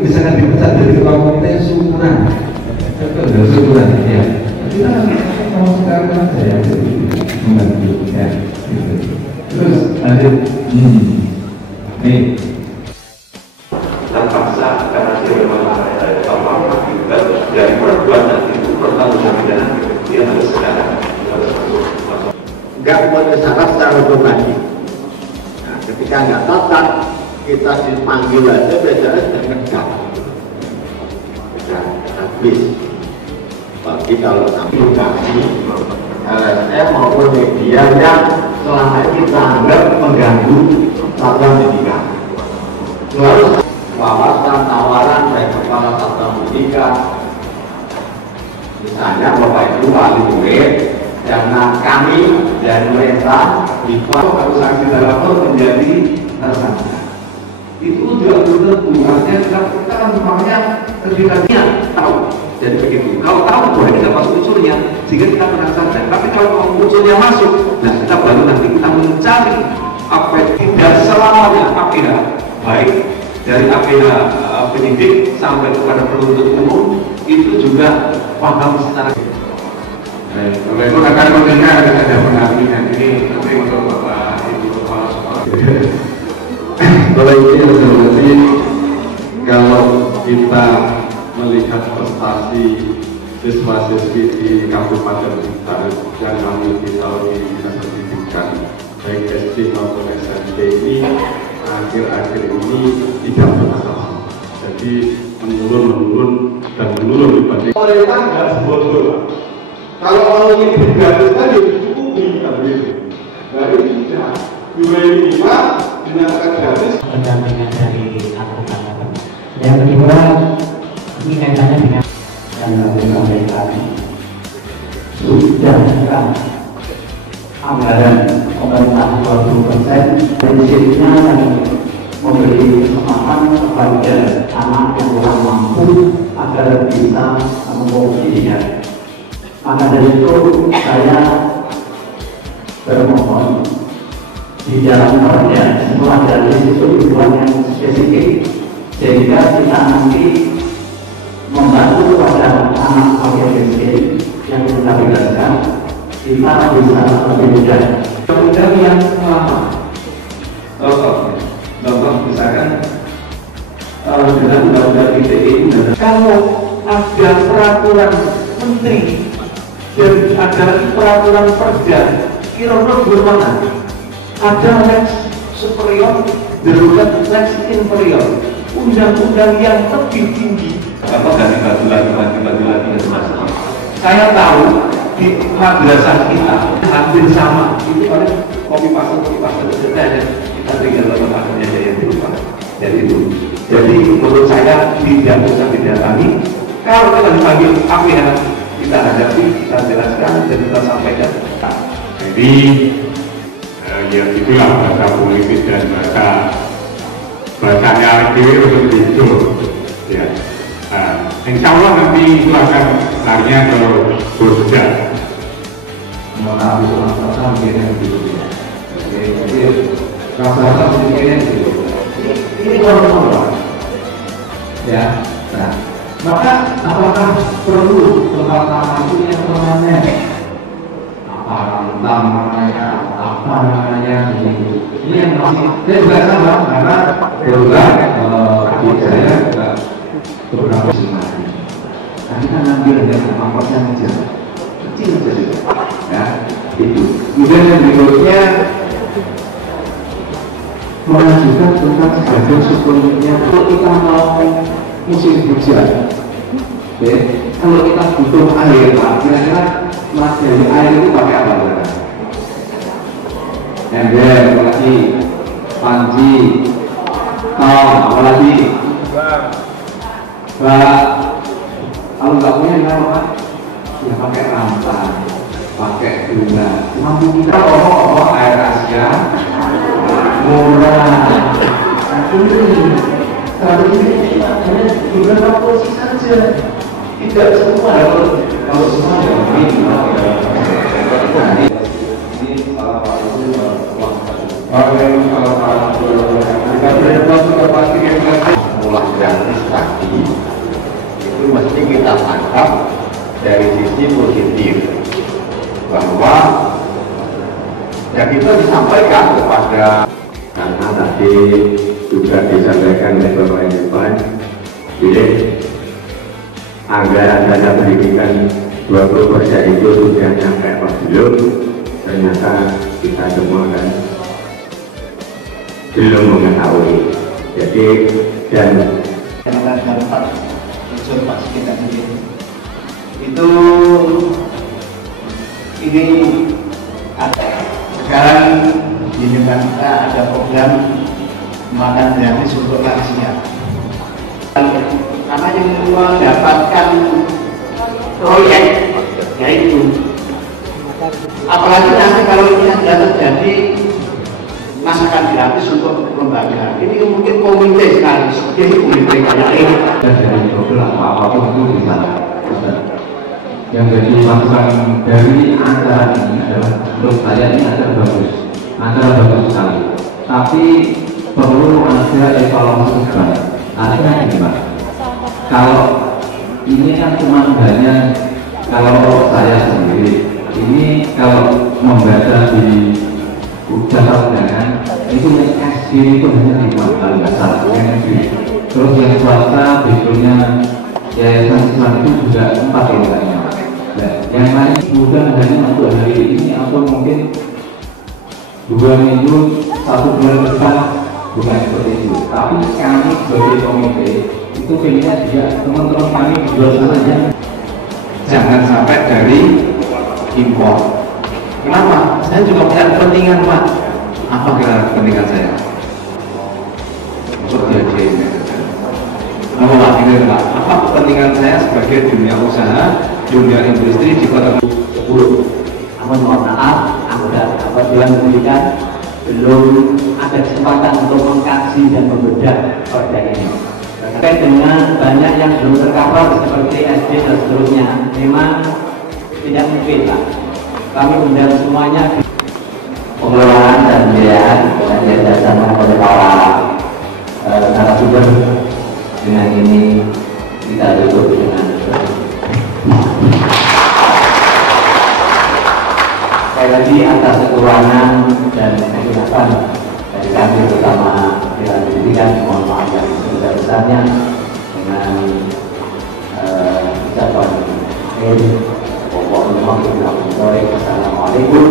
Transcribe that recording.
misalkan dipecat dari ketua komite syukuran, syukuran ya. Kita mau sekarang aja ya, membantu ya. Terus lanjut, nih. Terpaksa karena dia memang apa juga dari perbuatan itu pertanggung jawaban dia harus sekarang nggak boleh syarat secara hukum lagi. Nah, ketika nggak tetap kita dipanggil aja biasanya sudah negak, sudah habis. Bagi kalau aplikasi LSM maupun media yang selama ini kita anggap mengganggu satuan pendidikan, harus wawasan tawaran dari kepala satuan pendidikan. Misalnya Bapak Ibu wali murid, karena kami dan pemerintah Kalau sanksi lapor menjadi tersangka, itu juga belum tentu. Artinya kita kan semuanya ketika tahu. Jadi begitu. Kalau tahu boleh kita masuk unsurnya, sehingga kita kena saja. Tapi kalau unsurnya masuk, nah kita baru nanti kita mencari apa tidak selamanya APH, baik dari APH penyidik sampai kepada penuntut umum itu juga paham secara. Baik, Bapak Ibu akan mendengar ada pendampingan ini penting untuk Bapak Ibu kepala sekolah. Kalau ini berarti kalau kita melihat prestasi siswa-siswi di Kabupaten Blitar yang kami di tahun ini dinas pendidikan baik SD maupun SMP ini akhir-akhir ini tidak bermasalah. Jadi menurun dan menurun dibanding. Pemerintah nggak sebodoh. Kalau mau ingin digratiskan ya dicukupi kan begitu. Nah ini tidak. Dua dinyatakan gratis. Pendampingan dari advokat. Yang kedua, ini kaitannya dengan yang disampaikan sudah kan anggaran pemerintah 20%, prinsipnya yang memberi kesempatan kepada anak yang kurang mampu agar bisa menempuh pendidikan. Maka dari itu saya bermohon di dalam perda setelah dari situ tujuan yang spesifik sehingga kita nanti membantu kepada anak fakir miskin yang kita bebaskan kita bisa lebih mudah. Kemudian yang contoh misalkan dengan undang-undang ITE ini, kalau ada peraturan menteri dan ada peraturan perda, kira-kira bagaimana? Ada lex superior, darurat lex inferior, undang-undang yang lebih tinggi. apa ganti baju lagi yang semasa. Saya tahu di madrasah kita hampir sama, itu oleh kopi pasar saja kita tinggal letaknya jadi berubah. Jadi menurut saya tidak usah didatangi. Kalau kita dipanggil APH, kita hadapi, kita jelaskan dan kita sampaikan. Jadi ya itulah bahasa politik dan bahasanya itu seperti itu. Ya. Insya Allah nanti itu akan larinya ke Bursa. Maaf, rasa begini dulu. Oke, rasa begini dulu. Ini normal, ya. Nah, maka apakah perlu tempat tamu yang permanen? Apa namanya ini yang masih saya juga sama karena berulang di saya juga beberapa semuanya. Kami kan ambil dari 5% aja, kecil saja, ya itu. Kemudian yang berikutnya mengajukan tentang sebagai suplemennya kalau kita mau musim hujan. Oke, kalau kita butuh air, Pak, kira-kira materi air itu pakai apa? Ember, apalagi panci, tong, apalagi bak. Kalau nggak punya gimana, Pak? Ya pakai rantai, pakai gula. Mampu kita air Asia murah. Tapi ini hanya beberapa porsi saja, tidak semua. Kalau semua ini Waalaikumsalam warahmatullahi wabarakatuh. Kita berdoa untuk pastikan mulai gratis, Pak. dan itu disampaikan kepada, karena tadi juga disampaikan oleh Bapak Irfan, jadi anggaran dana pendidikan 20% itu sudah nyampe apa belum? Ternyata kita semua kan belum mengetahui. Jadi dan itu ini ada sekarang di negara kita ada program makan gratis untuk lansia, karena yang mendapatkan proyek yaitu apalagi nanti kalau ini sudah terjadi masakan gratis untuk lembaga ini mungkin komite sekali seperti komite kayak ini dari program apapun itu bisa. Yang jadi masukan dari acara ini adalah menurut saya ini acara bagus sekali, tapi perlu ada evaluasi juga. Artinya gini Pak, kalau ini kan cuma hanya kalau saya sendiri ini kalau membaca di jasa undangan itu yang SD itu hanya 5 kali besar yang SD, terus yang swasta berikutnya yayasan Islam itu juga 4 kali. Yang lain bukan hanya untuk hari ini atau mungkin 2 minggu 1 bulan depan, bukan seperti itu. Tapi kami sebagai komite itu pengennya juga teman-teman kami di luar sana jangan sampai dari impor. Kenapa? Saya juga punya kepentingan Pak. Apa kira kepentingan saya? Untuk dia Pak, apa kepentingan saya sebagai dunia usaha, dunia industri di kota 10? Namun mohon maaf, anggota Dewan Pendidikan belum ada kesempatan untuk mengkaji dan membedah perda ini. Terkait dengan banyak yang belum tercover seperti SD dan seterusnya, memang tidak mungkin Pak. Kami undang semuanya pengelolaan dan biaya dan jasa oleh para narasumber. Dengan ini kita tutup dengan sekali lagi atas kekurangan dan kehilafan dari kami bersama Dewan Pendidikan, mohon maaf yang sebesar-besarnya dengan ucapan Assalamualaikum